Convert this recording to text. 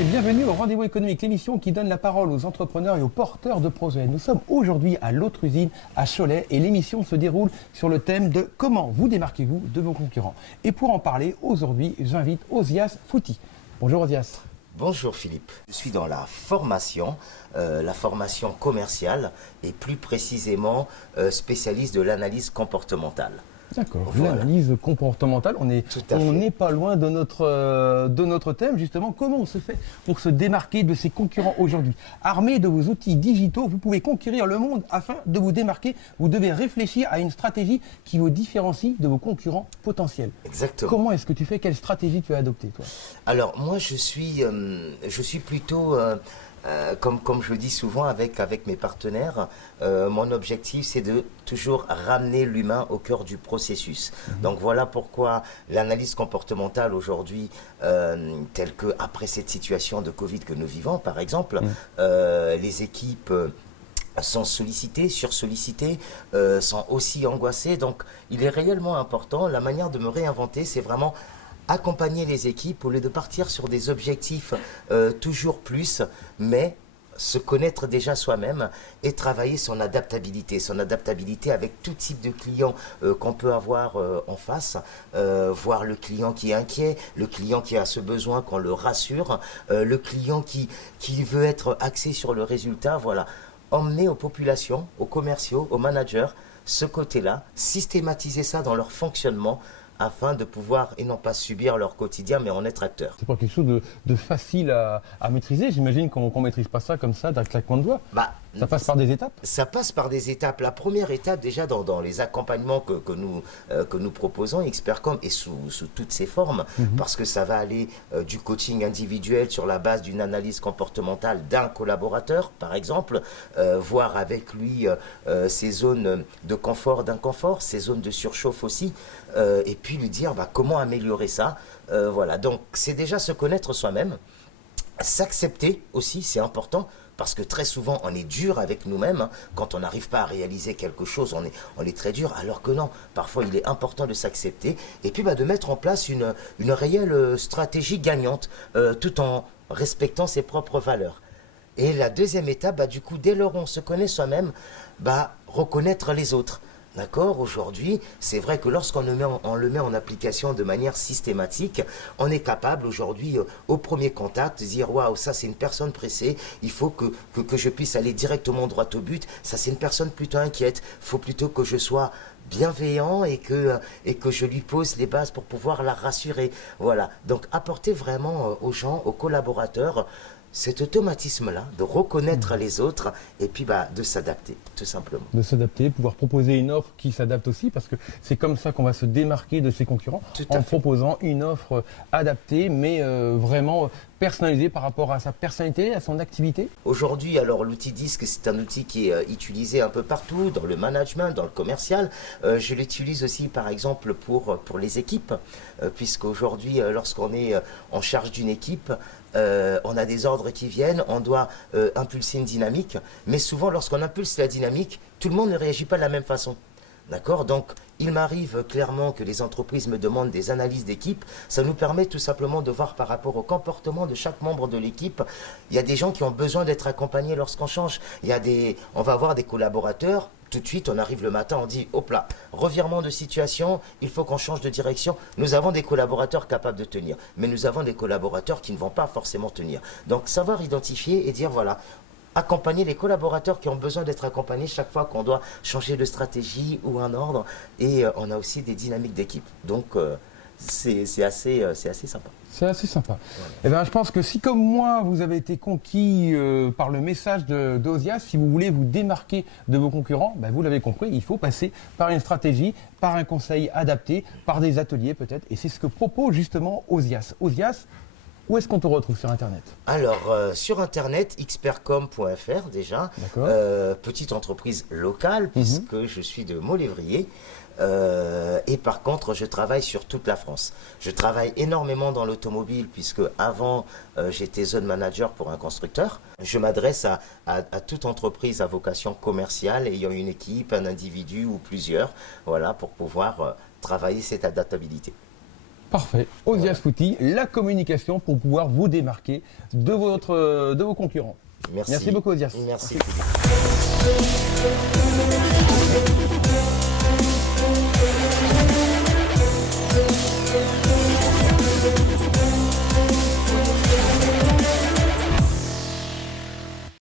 et bienvenue au Rendez-vous économique, l'émission qui donne la parole aux entrepreneurs et aux porteurs de projets. Nous sommes aujourd'hui à l'autre usine à Cholet et l'émission se déroule sur le thème de comment vous démarquez-vous de vos concurrents. Et pour en parler, aujourd'hui, j'invite Ozias Fouti. Bonjour Ozias. Bonjour Philippe, je suis dans la formation commerciale et plus précisément spécialiste de l'analyse comportementale. D'accord, Voilà. l'analyse comportementale, on fait. n'est pas loin de notre thème justement. Comment on se fait pour se démarquer de ses concurrents aujourd'hui? Armé de vos outils digitaux, vous pouvez conquérir le monde. Afin de vous démarquer, vous devez réfléchir à une stratégie qui vous différencie de vos concurrents potentiels. Exactement. Comment est-ce que tu fais? Quelle stratégie tu as adoptée toi? Alors moi je suis plutôt, comme je dis souvent avec mes partenaires, mon objectif c'est de toujours ramener l'humain au cœur du processus. Donc voilà pourquoi l'analyse comportementale aujourd'hui, telle que après cette situation de Covid que nous vivons par exemple, les équipes sont sollicitées, sursollicitées, sont aussi angoissées. Donc il est réellement important, la manière de me réinventer c'est vraiment accompagner les équipes au lieu de partir sur des objectifs toujours plus, mais se connaître déjà soi-même et travailler son adaptabilité avec tout type de clients qu'on peut avoir en face, voir le client qui est inquiet, le client qui a ce besoin qu'on le rassure, le client qui veut être axé sur le résultat, voilà. Emmener aux populations, aux commerciaux, aux managers, ce côté-là, systématiser ça dans leur fonctionnement, afin de pouvoir, et non pas subir leur quotidien, mais en être acteur. C'est pas quelque chose de facile à maîtriser. J'imagine qu'on ne maîtrise pas ça comme ça d'un claquement de doigts. Ça passe par des étapes? Ça passe par des étapes. La première étape, déjà dans les accompagnements que nous proposons, Expertcom, et sous toutes ses formes, parce que ça va aller du coaching individuel sur la base d'une analyse comportementale d'un collaborateur, par exemple, voir avec lui ses zones de confort, d'inconfort, ses zones de surchauffe aussi, et puis lui dire comment améliorer ça. Voilà, donc c'est déjà se connaître soi-même, s'accepter aussi, c'est important. Parce que très souvent, on est dur avec nous-mêmes. Quand on n'arrive pas à réaliser quelque chose, on est très dur. Alors que non, parfois, il est important de s'accepter. Et puis, de mettre en place une réelle stratégie gagnante, tout en respectant ses propres valeurs. Et la deuxième étape, du coup, dès lors où on se connaît soi-même, reconnaître les autres. D'accord? Aujourd'hui, c'est vrai que lorsqu'on le met en application de manière systématique, on est capable aujourd'hui, au premier contact, de dire « Waouh, ça c'est une personne pressée, il faut que je puisse aller directement droit au but. Ça c'est une personne plutôt inquiète, il faut plutôt que je sois bienveillant et que je lui pose les bases pour pouvoir la rassurer. » Voilà, donc apporter vraiment aux gens, aux collaborateurs, cet automatisme-là, de reconnaître les autres et puis de s'adapter, tout simplement. De s'adapter, pouvoir proposer une offre qui s'adapte aussi, parce que c'est comme ça qu'on va se démarquer de ses concurrents, en proposant une offre adaptée, mais vraiment personnalisée par rapport à sa personnalité, à son activité. Aujourd'hui, alors l'outil DISC, c'est un outil qui est utilisé un peu partout, dans le management, dans le commercial. Je l'utilise aussi, par exemple, pour les équipes, puisqu'aujourd'hui, lorsqu'on est en charge d'une équipe, on a des ordres qui viennent, on doit impulser une dynamique, mais souvent lorsqu'on impulse la dynamique, tout le monde ne réagit pas de la même façon. D'accord? Donc, il m'arrive clairement que les entreprises me demandent des analyses d'équipe. Ça nous permet tout simplement de voir par rapport au comportement de chaque membre de l'équipe. Il y a des gens qui ont besoin d'être accompagnés lorsqu'on change. On va avoir des collaborateurs. Tout de suite, on arrive le matin, on dit « Hop là, revirement de situation, il faut qu'on change de direction. » Nous avons des collaborateurs capables de tenir, mais nous avons des collaborateurs qui ne vont pas forcément tenir. Donc, savoir identifier et dire « Voilà ». Accompagner les collaborateurs qui ont besoin d'être accompagnés chaque fois qu'on doit changer de stratégie ou un ordre. Et on a aussi des dynamiques d'équipe. Donc, c'est assez sympa. C'est assez sympa. Voilà. Eh bien, je pense que si, comme moi, vous avez été conquis par le message d'Ozias, si vous voulez vous démarquer de vos concurrents, vous l'avez compris, il faut passer par une stratégie, par un conseil adapté, par des ateliers peut-être. Et c'est ce que propose justement Ozias. Ozias, où est-ce qu'on te retrouve sur Internet? Alors, sur Internet, expertcom.fr déjà, petite entreprise locale, puisque je suis de Mont-Lévrier. Et par contre, je travaille sur toute la France. Je travaille énormément dans l'automobile, puisque avant, j'étais zone manager pour un constructeur. Je m'adresse à toute entreprise à vocation commerciale, ayant une équipe, un individu ou plusieurs, voilà, pour pouvoir travailler cette adaptabilité. Parfait. Osias Footy, la communication pour pouvoir vous démarquer de vos concurrents. Merci. Merci beaucoup, Osias. Merci. Philippe.